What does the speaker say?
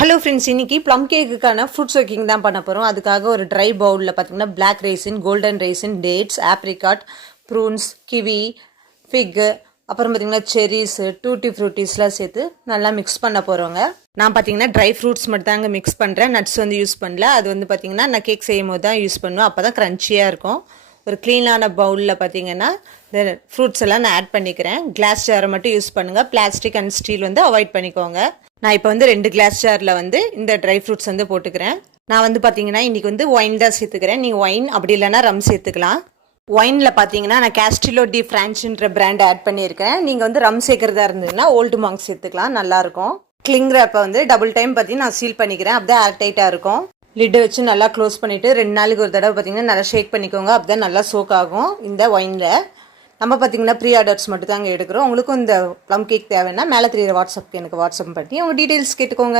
Hello friends, இன்றைக்கி plum கேக்குக்கான fruit soaking தான் பண்ண போகிறோம். அதுக்காக ஒரு ட்ரை பவுலில் பார்த்திங்கன்னா black raisin, golden raisin, dates, apricot, prunes, kiwi, fig, அப்புறம் பார்த்திங்கன்னா செரிஸு, டூட்டி ஃப்ரூட்டிஸ்லாம் சேர்த்து நல்லா மிக்ஸ் பண்ண போகிறோங்க. நான் பார்த்திங்கன்னா ட்ரை ஃப்ரூட்ஸ் மட்டும் தாங்க மிக்ஸ் பண்ணுறேன். நட்ஸ் வந்து யூஸ் பண்ணல. அது வந்து பார்த்திங்கன்னா நான் கேக் செய்யும் போது தான் யூஸ் பண்ணுவேன். அப்போ தான் க்ரன்ச்சியாக இருக்கும். ஒரு க்ளீனான பவுலில் பார்த்திங்கன்னா இந்த ஃப்ரூட்ஸ் எல்லாம் நான் ஆட் பண்ணிக்கிறேன். கிளாஸ் ஜாரை மட்டும் யூஸ் பண்ணுங்கள். பிளாஸ்டிக் அண்ட் ஸ்டீல் வந்து அவாய்ட் பண்ணிக்கோங்க. நான் இப்போ வந்து 2 கிளாஸ் ஜாரில் வந்து இந்த ட்ரை ஃப்ரூட்ஸ் வந்து போட்டுக்கிறேன். நான் வந்து பார்த்தீங்கன்னா இன்றைக்கி வந்து ஒயின் தான் சேர்த்துக்கிறேன். நீங்கள் ஒயின் அப்படி இல்லைன்னா ரம் சேர்த்துக்கலாம். ஒயினில் பார்த்தீங்கன்னா நான் கேஸ்டிலோ டி ஃப்ரான்ச்ன்ற பிராண்ட் ஆட் பண்ணியிருக்கேன். நீங்கள் வந்து ரம் சேர்க்குறதா இருந்ததுன்னா ஓல்டு மாங்க் சேர்த்துக்கலாம், நல்லாயிருக்கும். கிளிங் ரேப்பை வந்து டபுள் டைம் பார்த்தீங்கன்னா நான் சீல் பண்ணிக்கிறேன். அப்படியே ஏர் டைட்டாக இருக்கும். லிட்டை வச்சு நல்லா க்ளோஸ் பண்ணிவிட்டு 2 நாளைக்கு ஒரு தடவை பார்த்தீங்கன்னா நல்லா ஷேக் பண்ணிக்கோங்க. அப்போ தான் நல்லா சோக் ஆகும் இந்த ஒயினில். நம்ம பார்த்திங்கன்னா ப்ரீ ஆர்டர்ஸ் மட்டும் தாங்க எடுக்கிறோம். உங்களுக்கும் இந்த ப்ளம் கேக் தேவைன்னா மேலே தெரியுற வாட்ஸ்அப்க்கு எனக்கு வாட்ஸ்அப் பண்ணி உங்கள் டீட்டெயில்ஸ் கேட்டுக்கோங்க.